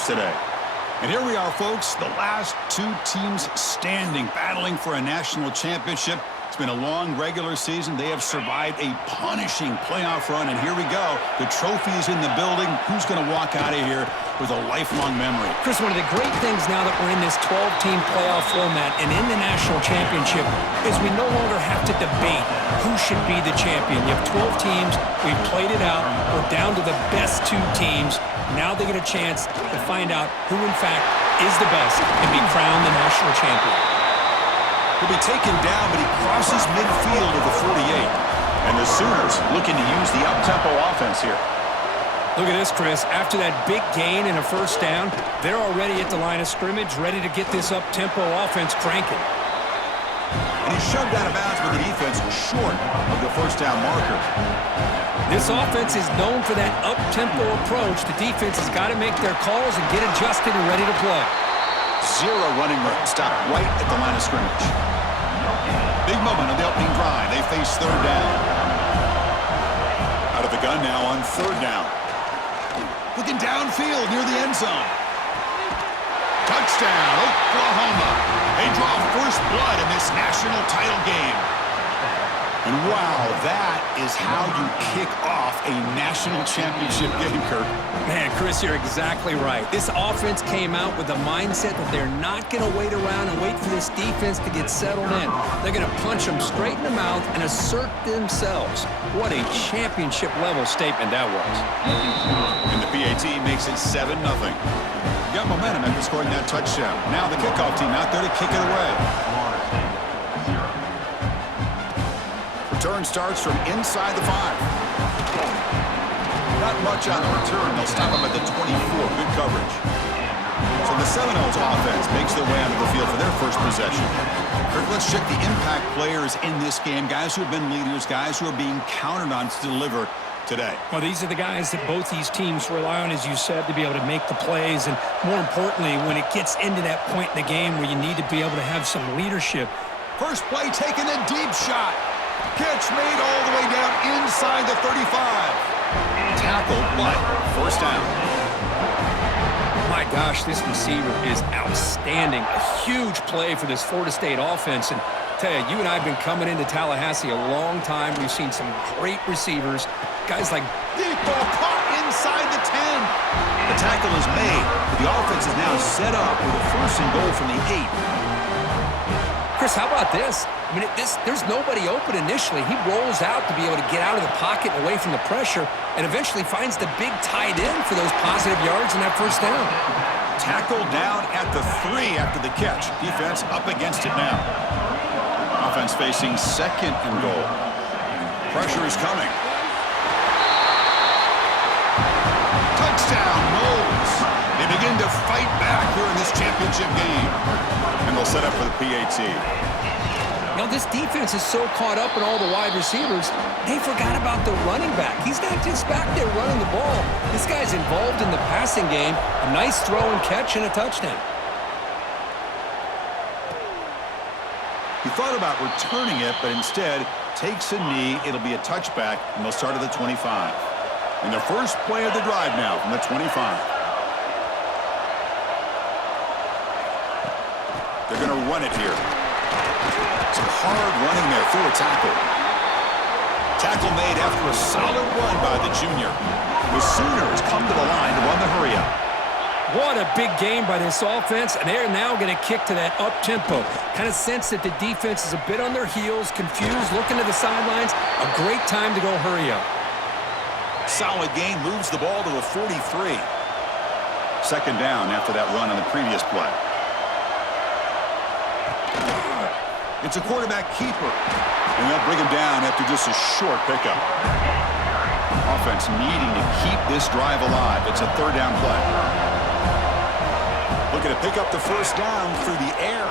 today. And here we are, folks, the last two teams standing, battling for a national championship. It's been a long regular season. They have survived a punishing playoff run, and here we go. The trophy is in the building. Who's going to walk out of here with a lifelong memory? Chris, one of the great things now that we're in this 12-team playoff format and in the national championship is we no longer have to debate who should be the champion. You have 12 teams. We've played it out. We're down to the best two teams. Now they get a chance to find out who, in fact, is the best and be crowned the national champion. He'll be taken down, but he crosses midfield of the 48. And the Sooners looking to use the up-tempo offense here. Look at this, Chris. After that big gain and a first down, they're already at the line of scrimmage, ready to get this up-tempo offense cranking. And he shoved out of bounds with the defense short of the first down marker. This offense is known for that up-tempo approach. The defense has got to make their calls and get adjusted and ready to play. Zero running room. Stopped right at the line of scrimmage. Big moment on the opening drive. They face third down. Out of the gun now on third down. Looking downfield near the end zone. Touchdown, Oklahoma. They draw first blood in this national title game. And wow, that is how you kick off a national championship game, Kirk. Man, Chris, you're exactly right. This offense came out with the mindset that they're not going to wait around and wait for this defense to get settled in. They're going to punch them straight in the mouth and assert themselves. What a championship-level statement that was. And the PAT makes it 7-0. Got momentum after scoring that touchdown. Now the kickoff team out there to kick it away. Return starts from inside the 5. Not much on the return. They'll stop him at the 24. Good coverage. So the Seminoles offense makes their way onto the field for their first possession. Kirk, let's check the impact players in this game. Guys who have been leaders, guys who are being counted on to deliver today. Well, these are the guys that both these teams rely on, as you said, to be able to make the plays. And more importantly, when it gets into that point in the game where you need to be able to have some leadership. First play taken, a deep shot. Catch made all the way down inside the 35. Tackle, but first down. My gosh, this receiver is outstanding. A huge play for this Florida State offense. And tell you and I have been coming into Tallahassee a long time. We've seen some great receivers. Guys like deep ball caught inside the 10. The tackle is made. The offense is now set up with a first and goal from the 8. Chris, how about this? I mean, there's nobody open initially. He rolls out to be able to get out of the pocket and away from the pressure and eventually finds the big tight end for those positive yards in that first down. Tackle down at the 3 after the catch. Defense up against it now. Offense facing second and goal. Pressure is coming. Touchdown, Noles. They begin to fight back here in this championship game. And they'll set up for the PAT. Now, this defense is so caught up in all the wide receivers, they forgot about the running back. He's not just back there running the ball. This guy's involved in the passing game. A nice throw and catch and a touchdown. He thought about returning it, but instead takes a knee. It'll be a touchback, and they'll start at the 25. And the first play of the drive now from the 25. They're going to run it here. Some hard running there through a tackle. Tackle made after a solid run by the junior. The Sooners come to the line to run the hurry-up. What a big game by this offense, and they're now going to kick to that up-tempo. Kind of sense that the defense is a bit on their heels, confused, looking to the sidelines. A great time to go hurry up. Solid gain, moves the ball to the 43. Second down after that run on the previous play. It's a quarterback keeper, and they'll bring him down after just a short pickup. Offense needing to keep this drive alive. It's a third down play. Looking to pick up the first down through the air.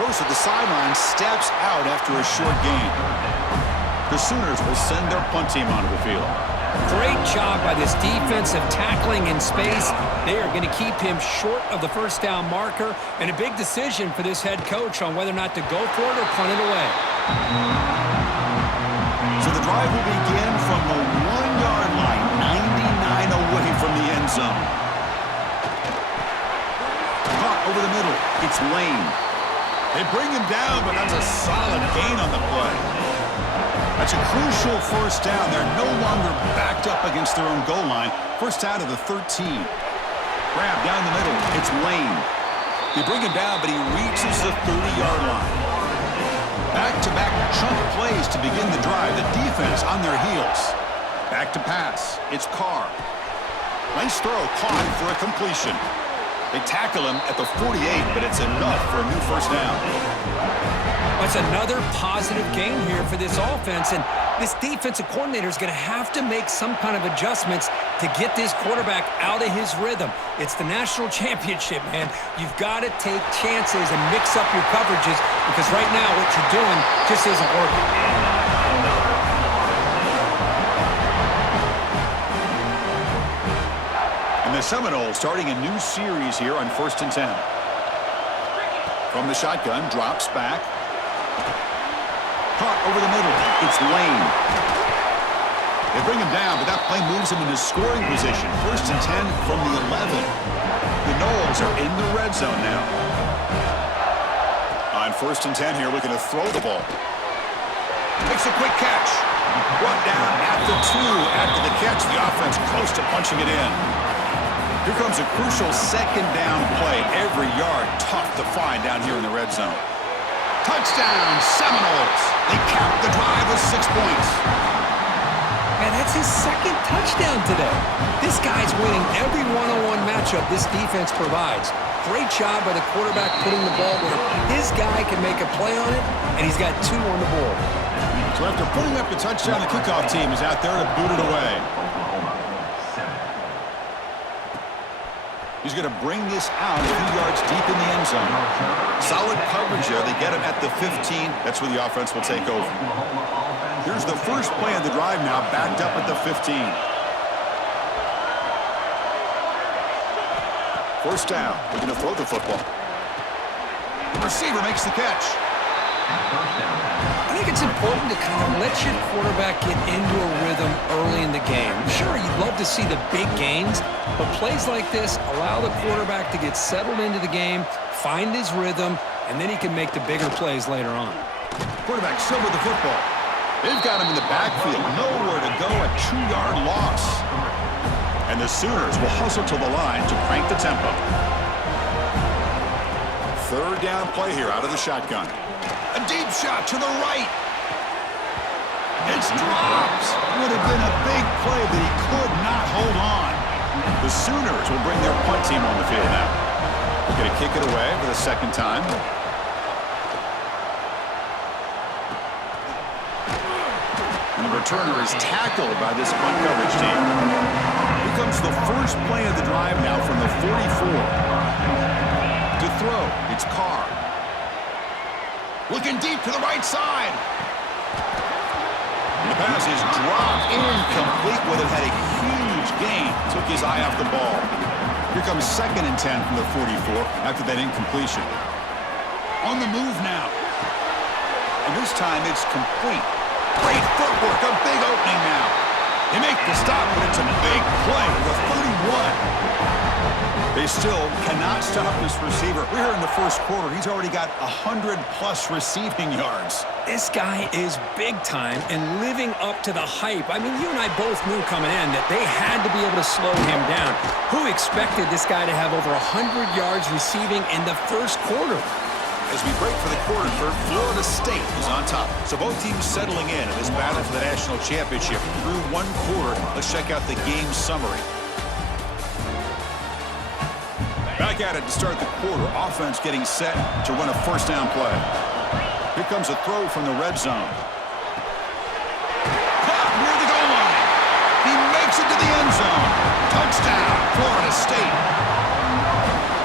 Goes to the sideline, steps out after a short gain. The Sooners will send their punt team onto the field. Great job by this defensive tackling in space. They are going to keep him short of the first down marker, and a big decision for this head coach on whether or not to go for it or punt it away. So the drive will begin from the 1-yard line, 99 away from the end zone. It's Lane. They bring him down, but that's a solid gain on the play. That's a crucial first down. They're no longer backed up against their own goal line. First out of the 13. Grab down the middle. It's Lane. They bring him down, but he reaches the 30-yard line. Back-to-back chunk plays to begin the drive. The defense on their heels. Back to pass. It's Carr. Nice throw, caught for a completion. They tackle him at the 48, but it's enough for a new first down. That's another positive game here for this offense, and this defensive coordinator is going to have to make some kind of adjustments to get this quarterback out of his rhythm. It's the national championship, man. You've got to take chances and mix up your coverages because right now what you're doing just isn't working. And the Seminoles starting a new series here on 1st and 10. From the shotgun, drops back. Caught over the middle. It's Lane. They bring him down, but that play moves him into scoring position. 1st and 10 from the 11. The Noles are in the red zone now. On 1st and 10 here, looking to throw the ball. Makes a quick catch. Brought down at the 2 after the catch. The offense close to punching it in. Here comes a crucial second down play. Every yard tough to find down here in the red zone. Touchdown, Seminoles. They cap the drive with 6 points. Man, that's his second touchdown today. This guy's winning every one-on-one matchup this defense provides. Great job by the quarterback putting the ball where his guy can make a play on it, and he's got 2 on the board. So after putting up the touchdown, the kickoff team is out there to boot it away. He's going to bring this out a few yards deep in the end zone. Solid coverage there. They get him at the 15. That's where the offense will take over. Here's the first play of the drive now, backed up at the 15. First down. They're going to throw the football. The receiver makes the catch. I think it's important to kind of let your quarterback get into a rhythm early in the game. Sure, you'd love to see the big gains, but plays like this allow the quarterback to get settled into the game, find his rhythm, and then he can make the bigger plays later on. Quarterback still with the football. They've got him in the backfield. Nowhere to go, a 2-yard loss. And the Sooners will hustle to the line to crank the tempo. Third down play here out of the shotgun. A deep shot to the right. It's dropped. Would have been a big play, but he could not hold on. The Sooners will bring their punt team on the field now. They're going to kick it away for the second time. And the returner is tackled by this punt coverage team. Here comes the first play of the drive now from the 44. To throw, it's Carr. Looking deep to the right side. And the pass is dropped incomplete. Would have had a huge gain. Took his eye off the ball. Here comes 2nd and 10 from the 44 after that incompletion. On the move now. And this time it's complete. Great footwork. A big opening now. They make the stop, but it's a big play. The 31. They still cannot stop this receiver. We're here in the first quarter. He's already got 100-plus receiving yards. This guy is big time and living up to the hype. I mean, you and I both knew coming in that they had to be able to slow him down. Who expected this guy to have over 100 yards receiving in the first quarter? As we break for the quarter, Florida State is on top. So both teams settling in this battle for the national championship through one quarter. Let's check out the game summary. Back at it to start the quarter. Offense getting set to run a first down play. Here comes a throw from the red zone. Caught near the goal line. He makes it to the end zone. Touchdown, Florida State.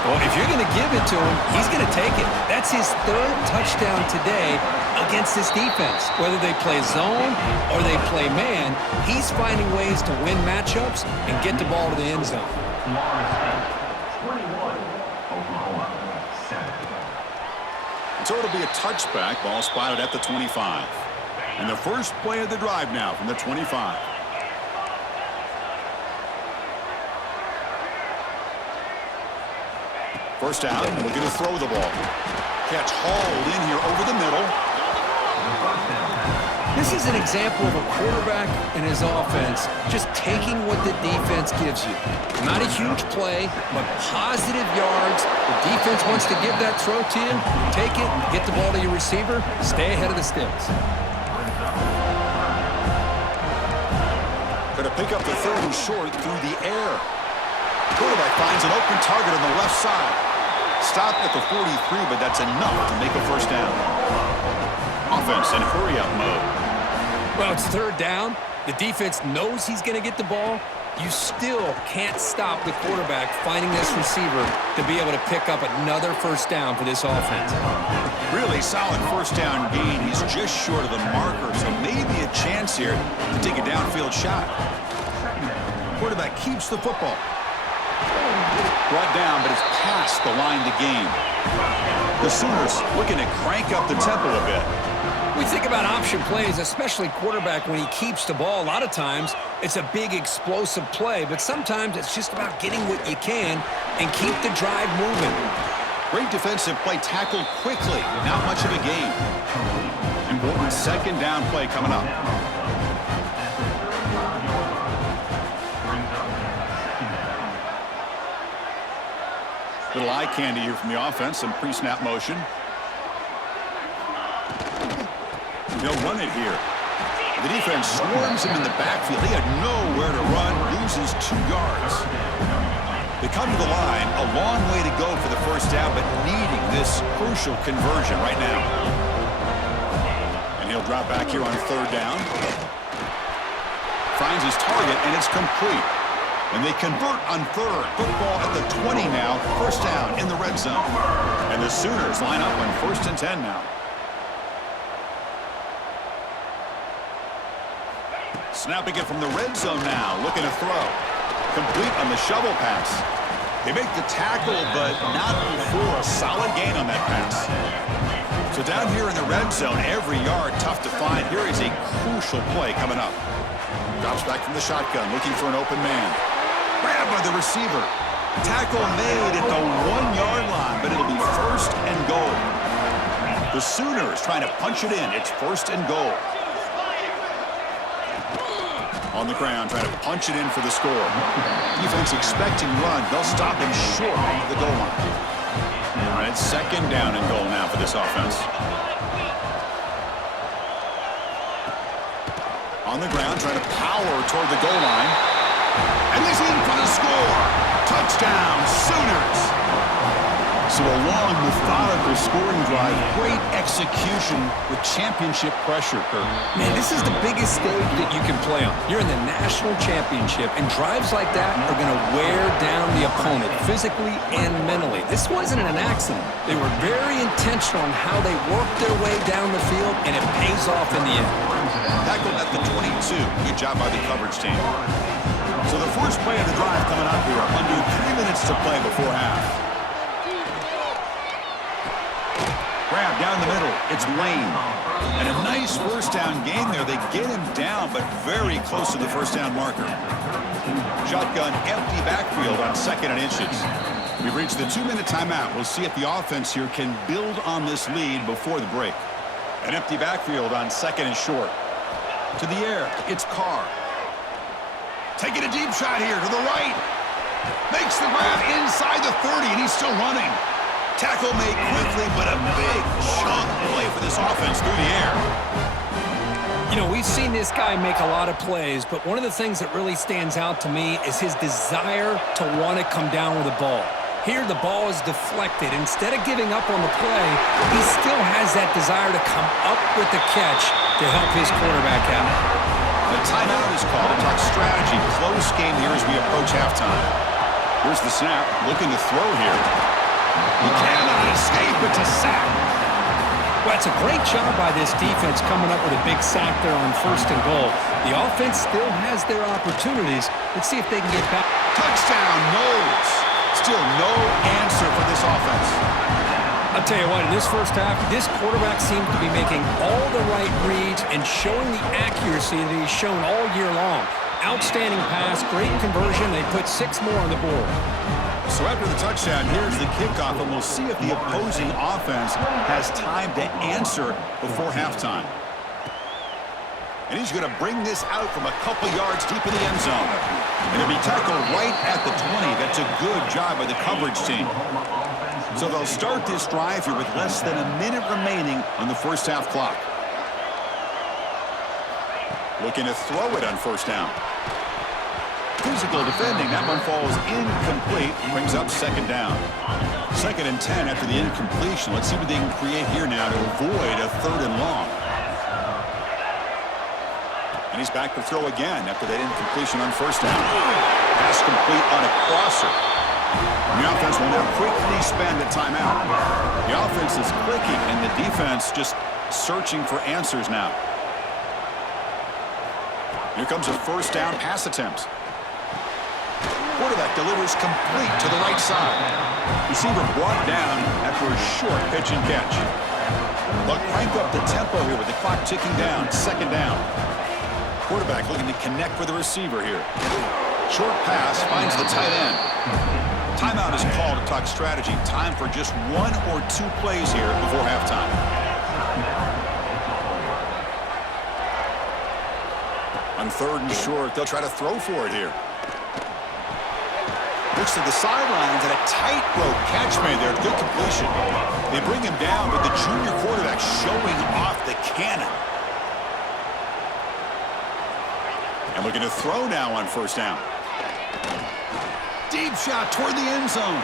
Well, if you're going to give it to him, he's going to take it. That's his 3rd touchdown today against this defense. Whether they play zone or they play man, he's finding ways to win matchups and get the ball to the end zone. So it'll be a touchback. Ball spotted at the 25. And the first play of the drive now from the 25. First down, looking to throw the ball. Catch hauled in here over the middle. This is an example of a quarterback and his offense just taking what the defense gives you. Not a huge play, but positive yards. The defense wants to give that throw to you. Take it, get the ball to your receiver, stay ahead of the sticks. Going to pick up the third and short through the air. Quarterback finds an open target on the left side. Stopped at the 43, but that's enough to make a first down. Offense in hurry-up mode. Well, it's third down. The defense knows he's going to get the ball. You still can't stop the quarterback finding this receiver to be able to pick up another first down for this offense. Really solid first down gain. He's just short of the marker, so maybe a chance here to take a downfield shot. Quarterback keeps the football. Brought down, but it's past the line to gain. The Sooners looking to crank up the tempo a bit. We think about option plays, especially quarterback when he keeps the ball. A lot of times, it's a big explosive play, but sometimes it's just about getting what you can and keep the drive moving. Great defensive play, tackled quickly. Not much of a gain. Important second down play coming up. Little eye candy here from the offense, some pre-snap motion. They'll run it here. The defense swarms him in the backfield. He had nowhere to run, loses 2 yards. They come to the line, a long way to go for the first down, but needing this crucial conversion right now. And he'll drop back here on third down. Finds his target, and it's complete. And they convert on third. Football at the 20 now. First down in the red zone. And the Sooners line up on 1st and 10 now. Snapping it from the red zone now. Looking to throw. Complete on the shovel pass. They make the tackle, but not before a solid gain on that pass. So down here in the red zone, every yard tough to find. Here is a crucial play coming up. Drops back from the shotgun, looking for an open man. Grabbed by the receiver. Tackle made at the 1-yard line, but it'll be 1st and goal. The Sooners trying to punch it in. It's 1st and goal. On the ground, trying to punch it in for the score. Defense expecting run. They'll stop him short of the goal line. All right, 2nd down and goal now for this offense. On the ground, trying to power toward the goal line. And he's in for the score. Touchdown, Sooners. So a long, methodical scoring drive. Great execution with championship pressure, Kirk. Man, this is the biggest stage that you can play on. You're in the national championship, and drives like that are going to wear down the opponent physically and mentally. This wasn't an accident. They were very intentional on how they worked their way down the field, and it pays off in the end. Tackled at the 22. Good job by the coverage team. So the first play of the drive coming up here. Under 3 minutes to play before half. Grab down the middle. It's Lane. And a nice first down gain there. They get him down, but very close to the first down marker. Shotgun, empty backfield on 2nd and inches. We've reached the 2-minute timeout. We'll see if the offense here can build on this lead before the break. An empty backfield on 2nd and short. To the air, it's Carr. Taking a deep shot here to the right. Makes the grab inside the 30, and he's still running. Tackle made quickly, but a big chunk play for this offense through the air. You know, we've seen this guy make a lot of plays, but one of the things that really stands out to me is his desire to want to come down with the ball. Here, the ball is deflected. Instead of giving up on the play, he still has that desire to come up with the catch to help his quarterback out. The timeout is called to talk strategy. Close game here as we approach halftime. Here's the snap. Looking to throw here. He cannot escape. It's a sack. Well, it's a great job by this defense coming up with a big sack there on 1st and goal. The offense still has their opportunities. Let's see if they can get back. Touchdown, Noles. Still no answer for this offense. I'll tell you what, in this first half, this quarterback seems to be making all the right reads and showing the accuracy that he's shown all year long. Outstanding pass, great conversion. They put 6 more on the board. So after the touchdown, here's the kickoff, and we'll see if the opposing offense has time to answer before halftime. And he's going to bring this out from a couple yards deep in the end zone. And it'll be tackled right at the 20. That's a good job by the coverage team. So they'll start this drive here with less than a minute remaining on the first half clock. Looking to throw it on first down. Physical defending. That one falls incomplete. Brings up second down. 2nd and 10 after the incompletion. Let's see what they can create here now to avoid a 3rd and long. And he's back to throw again after that incompletion on first down. Pass complete on a crosser. And the offense will now quickly spend a timeout. The offense is clicking, and the defense just searching for answers now. Here comes a first down pass attempt. Quarterback delivers complete to the right side. Receiver brought down after a short pitch and catch. But crank up the tempo here with the clock ticking down. 2nd down. Quarterback looking to connect with the receiver here. Short pass finds the tight end. Timeout is called to talk strategy. Time for just 1 or 2 plays here before halftime. On 3rd and short, they'll try to throw for it here. Looks to the sidelines and a tightrope catch made there. Good completion. They bring him down, but the junior quarterback showing off the cannon. And looking to throw now on first down. Deep shot toward the end zone.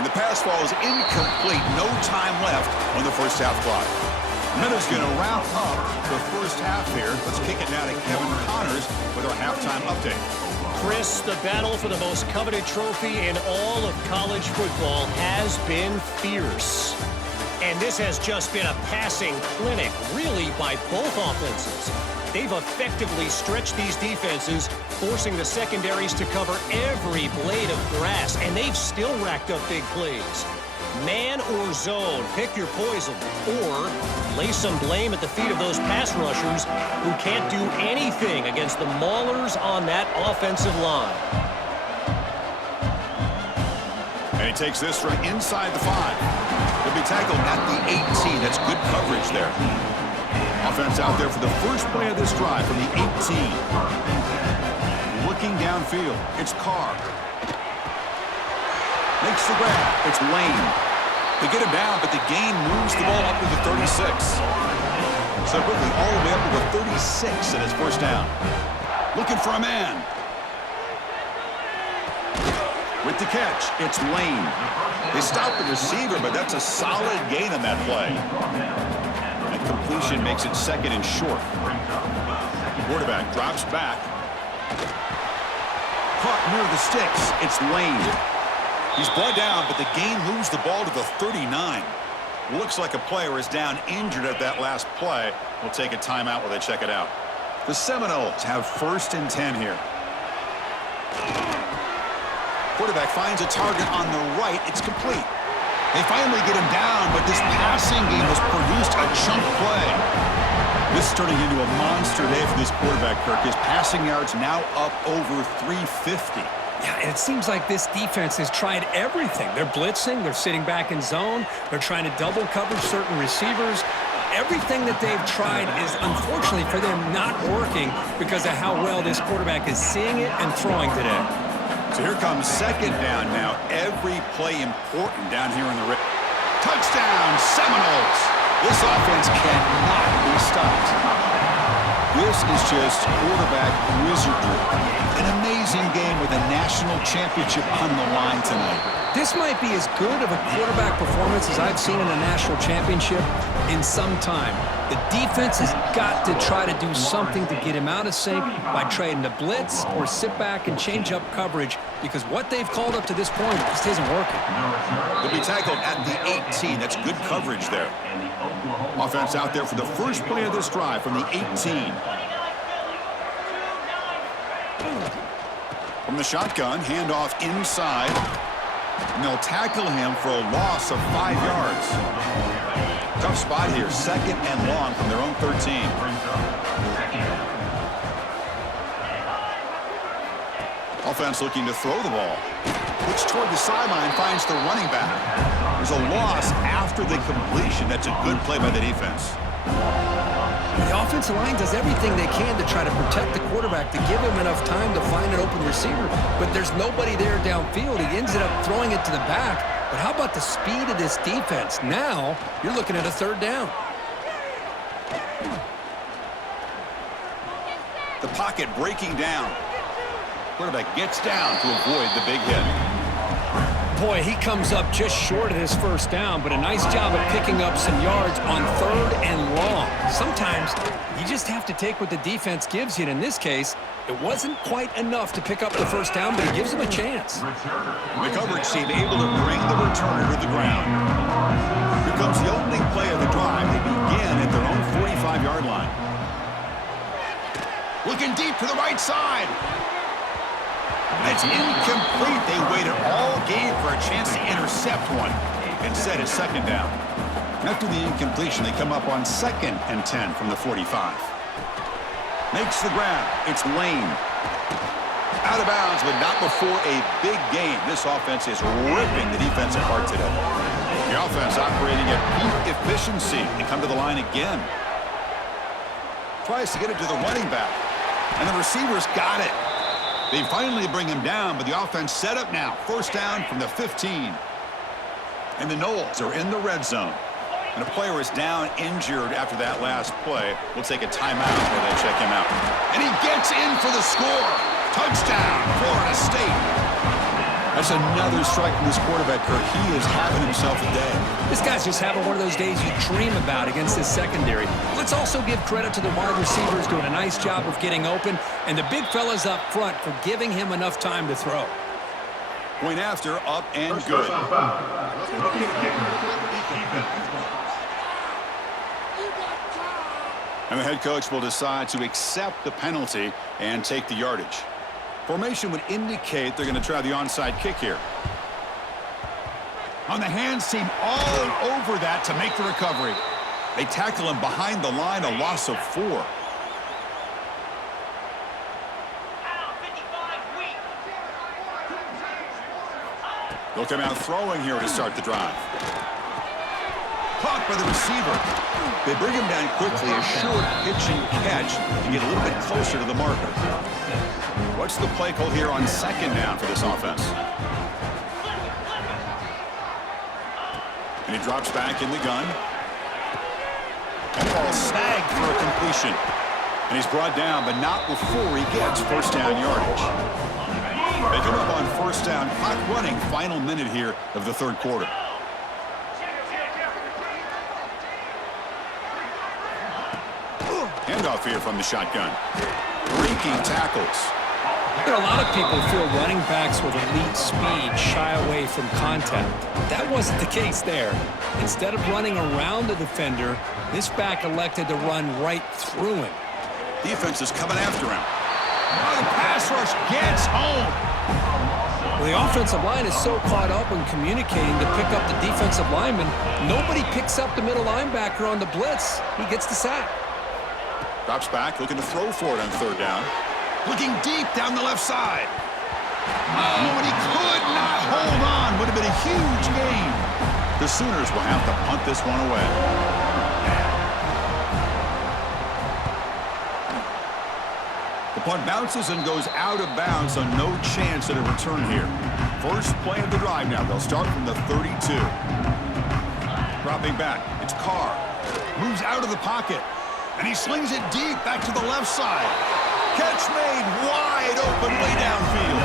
And the pass falls incomplete. No time left on the first half clock. Minutes going to wrap up the first half here. Let's kick it now to Kevin Connors with our halftime update. Chris, the battle for the most coveted trophy in all of college football has been fierce. And this has just been a passing clinic, really, by both offenses. They've effectively stretched these defenses, forcing the secondaries to cover every blade of grass, and they've still racked up big plays. Man or zone, pick your poison, or lay some blame at the feet of those pass rushers who can't do anything against the maulers on that offensive line. And he takes this from inside the 5. He'll be tackled at the 18. That's good coverage there. Offense out there for the first play of this drive from the 18. Looking downfield, it's Carr. Makes the grab. It's Lane. They get him down, but the gain moves the ball up to the 36. So quickly all the way up to the 36 and it's first down. Looking for a man. With the catch, it's Lane. They stop the receiver, but that's a solid gain on that play. And completion makes it 2nd and short. Quarterback drops back. Caught near the sticks. It's Lane. He's brought down, but the gain moves the ball to the 39. Looks like a player is down injured at that last play. We'll take a timeout while they check it out. The Seminoles have 1st and 10 here. Quarterback finds a target on the right. It's complete. They finally get him down, but this passing game has produced a chunk play. This is turning into a monster day for this quarterback, Kirk. His passing yards now up over 350. Yeah, and it seems like this defense has tried everything. They're blitzing, they're sitting back in zone, they're trying to double cover certain receivers. Everything that they've tried is, unfortunately for them, not working because of how well this quarterback is seeing it and throwing today. So here comes 2nd down now. Every play important down here in the red. Touchdown, Seminoles! This offense cannot be stopped. This is just quarterback wizardry. An amazing game with a national championship on the line tonight. This might be as good of a quarterback performance as I've seen in a national championship in some time. The defense has got to try to do something to get him out of sync by trying to blitz or sit back and change up coverage, because what they've called up to this point just isn't working. He'll be tackled at the 18. That's good coverage there. Offense out there for the first play of this drive from the 18. From the shotgun, handoff inside. And they'll tackle him for a loss of 5 yards. Tough spot here, 2nd and long from their own 13. Offense looking to throw the ball. Looks toward the sideline, finds the running back. There's a loss after the completion. That's a good play by the defense. The offensive line does everything they can to try to protect the quarterback, to give him enough time to find an open receiver, but there's nobody there downfield. He ends up throwing it to the back. But how about the speed of this defense? Now you're looking at a third down. The pocket breaking down. Quarterback gets down to avoid the big hit. Boy, he comes up just short of his first down, but a nice job of picking up some yards on 3rd and long. Sometimes you just have to take what the defense gives you, and in this case, it wasn't quite enough to pick up the first down, but it gives him a chance. The coverage team able to bring the returner to the ground. Here comes the opening play of the drive. They begin at their own 45-yard line. Looking deep to the right side. It's incomplete. They waited all game for a chance to intercept one. Instead, it's 2nd down. After the incompletion, they come up on 2nd and 10 from the 45. Makes the grab. It's Lane. Out of bounds, but not before a big gain. This offense is ripping the defense apart today. The offense operating at peak efficiency. They come to the line again. Tries to get it to the running back. And the receivers got it. They finally bring him down, but the offense set up now. 1st down from the 15. And the Noles are in the red zone. And a player is down injured after that last play. We'll take a timeout while they check him out. And he gets in for the score. Touchdown, Florida State. That's another strike from this quarterback, Kirk. He is having himself a day. This guy's just having one of those days you dream about against this secondary. Let's also give credit to the wide receivers doing a nice job of getting open, and the big fellas up front for giving him enough time to throw. Point after, up and good. And the head coach will decide to accept the penalty and take the yardage. Formation would indicate they're going to try the onside kick here. On the hands team, all over that to make the recovery. They tackle him behind the line, a loss of 4. They'll come out throwing here to start the drive. Caught by the receiver. They bring him down quickly, a short pitch and catch to get a little bit closer to the marker. What's the play call here on 2nd down for this offense? And he drops back in the gun. And the ball snagged for a completion. And he's brought down, but not before he gets 1st down yardage. They come up on 1st down, clock running, final minute here of the 3rd quarter. Handoff here from the shotgun. Breaking tackles. You know, a lot of people feel running backs with elite speed shy away from contact. That wasn't the case there. Instead of running around the defender, this back elected to run right through him. Defense is coming after him. Oh, the pass rush gets home. Well, the offensive line is so caught up in communicating to pick up the defensive lineman, nobody picks up the middle linebacker on the blitz. He gets the sack. Drops back, looking to throw for it on 3rd down. Looking deep down the left side. Oh, and he could not hold on. Would have been a huge gain. The Sooners will have to punt this one away. The punt bounces and goes out of bounds, so no chance at a return here. First play of the drive now. They'll start from the 32. Dropping back. It's Carr. Moves out of the pocket. And he slings it deep back to the left side. Catch made wide open way downfield.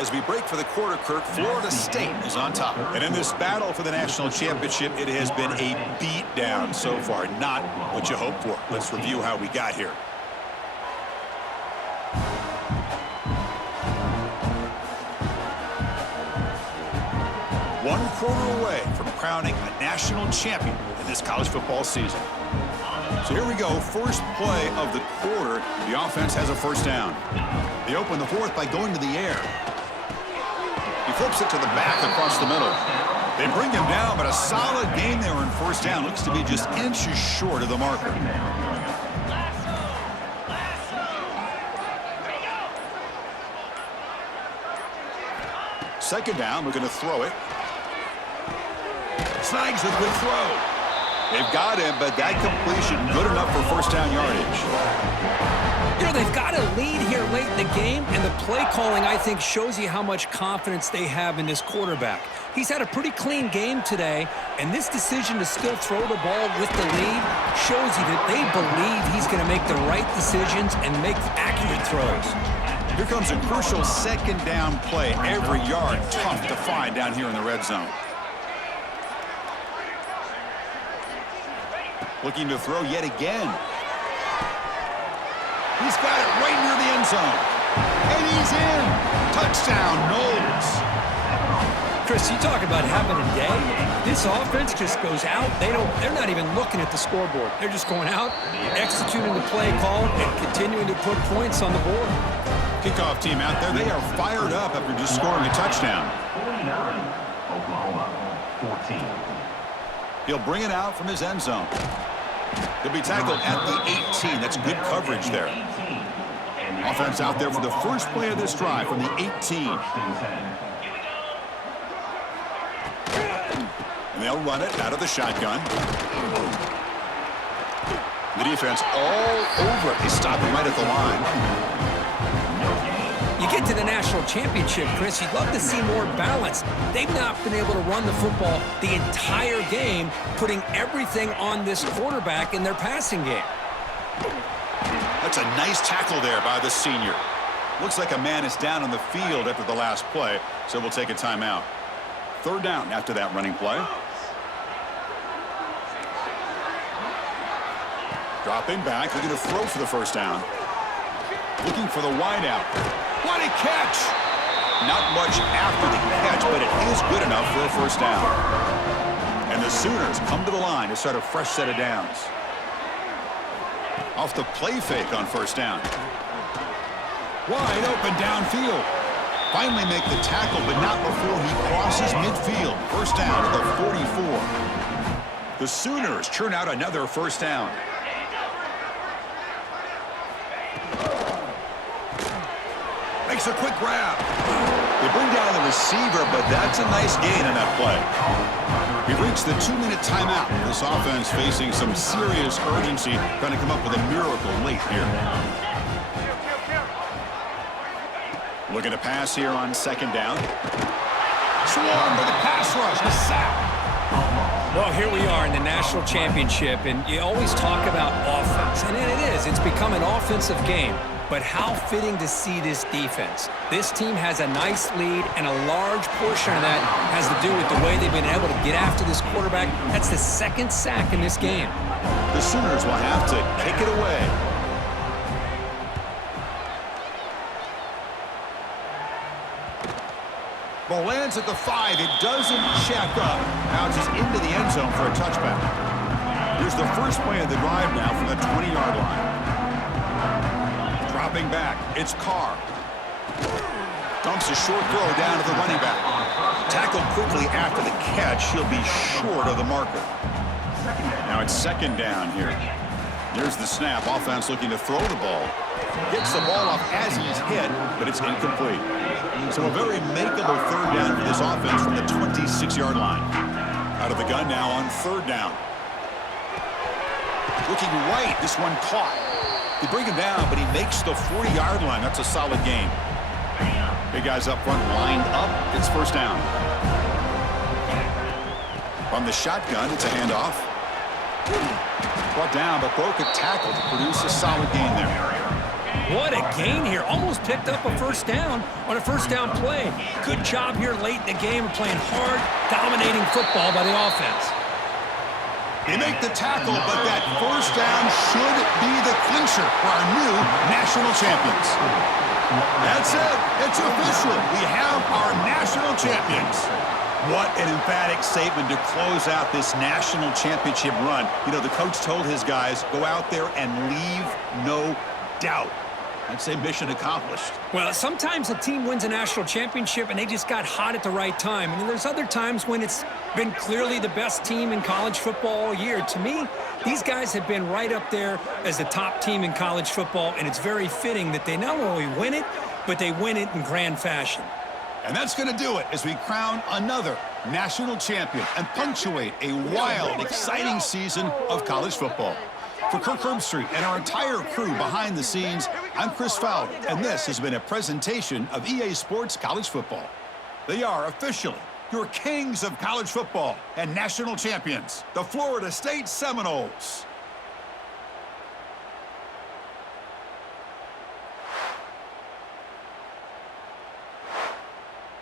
As we break for the quarter, Kirk, Florida State is on top. And in this battle for the national championship, it has been a beatdown so far. Not what you hoped for. Let's review how we got here. One quarter away from crowning a national champion in this college football season. So here we go, first play of the quarter. The offense has a 1st down. They open the 4th by going to the air. He flips it to the back across the middle. They bring him down, but a solid gain there in first down. Looks to be just inches short of the marker. Second down, we're going to throw it. Snags with a good throw. They've got him, but that completion good enough for first down yardage. You know, they've got a lead here late in the game, and the play calling, I think, shows you how much confidence they have in this quarterback. He's had a pretty clean game today, and this decision to still throw the ball with the lead shows you that they believe he's going to make the right decisions and make accurate throws. Here comes a crucial second down play. Every yard tough to find down here in the red zone. Looking to throw yet again. He's got it right near the end zone. And he's in. Touchdown, Noles. Chris, you talk about having a day. This offense just goes out. They're not even looking at the scoreboard. They're just going out, executing the play call, and continuing to put points on the board. Kickoff team out there. They are fired up after just scoring a touchdown. 49, Oklahoma, 14. He'll bring it out from his end zone. He'll be tackled at the 18. That's good coverage there. Offense out there for the first play of this drive from the 18. And they'll run it out of the shotgun. The defense all over it. They stop him right at the line. You get to the national championship, Chris, you'd love to see more balance. They've not been able to run the football the entire game, putting everything on this quarterback in their passing game. That's a nice tackle there by the senior. Looks like a man is down on the field after the last play, so we'll take a timeout. Third down after that running play. Dropping back, looking to throw for the first down. Looking for the wideout. What a catch! Not much after the catch, but it is good enough for a first down. And the Sooners come to the line to start a fresh set of downs. Off the play fake on first down. Wide open downfield. Finally make the tackle, but not before he crosses midfield. First down to the 44. The Sooners churn out another first down. Makes a quick grab. They bring down the receiver, but that's a nice gain on that play. We've reached the 2-minute timeout. This offense facing some serious urgency, trying to come up with a miracle late here. Looking to pass here on second down. Swarmed by the pass rush. The sack. Well, here we are in the national championship, and you always talk about offense, and it is. It's become an offensive game. But how fitting to see this defense. This team has a nice lead, and a large portion of that has to do with the way they've been able to get after this quarterback. That's the second sack in this game. The Sooners will have to kick it away. Ball lands at the 5. It doesn't check up. Bounces into the end zone for a touchback. Here's the first play of the drive now from the 20-yard line. Dropping back, it's Carr. Dumps a short throw down to the running back. Tackled quickly after the catch. He'll be short of the marker. Now it's second down here. There's the snap. Offense looking to throw the ball. Gets the ball off as he's hit, but it's incomplete. So a very makeable third down for this offense from the 26-yard line. Out of the gun now on third down. Looking right, this one caught. They bring him down, but he makes the 40-yard line. That's a solid gain. Big guys up front lined up. It's first down. From the shotgun, it's a handoff. Brought down, but broke a tackle to produce a solid gain there. What a gain here. Almost picked up a first down on a first down play. Good job here late in the game of playing hard, dominating football by the offense. They make the tackle, but that first down should be the clincher for our new national champions. That's it. It's official. We have our national champions. What an emphatic statement to close out this national championship run. You know, the coach told his guys, go out there and leave no doubt. I'd say mission accomplished. Well, sometimes a team wins a national championship and they just got hot at the right time. And then there's other times when it's been clearly the best team in college football all year. To me, these guys have been right up there as the top team in college football, and it's very fitting that they not only win it, but they win it in grand fashion. And that's going to do it as we crown another national champion and punctuate a wild, exciting season of college football. For Kirk Herbstreit and our entire crew behind the scenes, I'm Chris Fowler, and this has been a presentation of EA Sports College Football. They are officially your kings of college football and national champions, the Florida State Seminoles.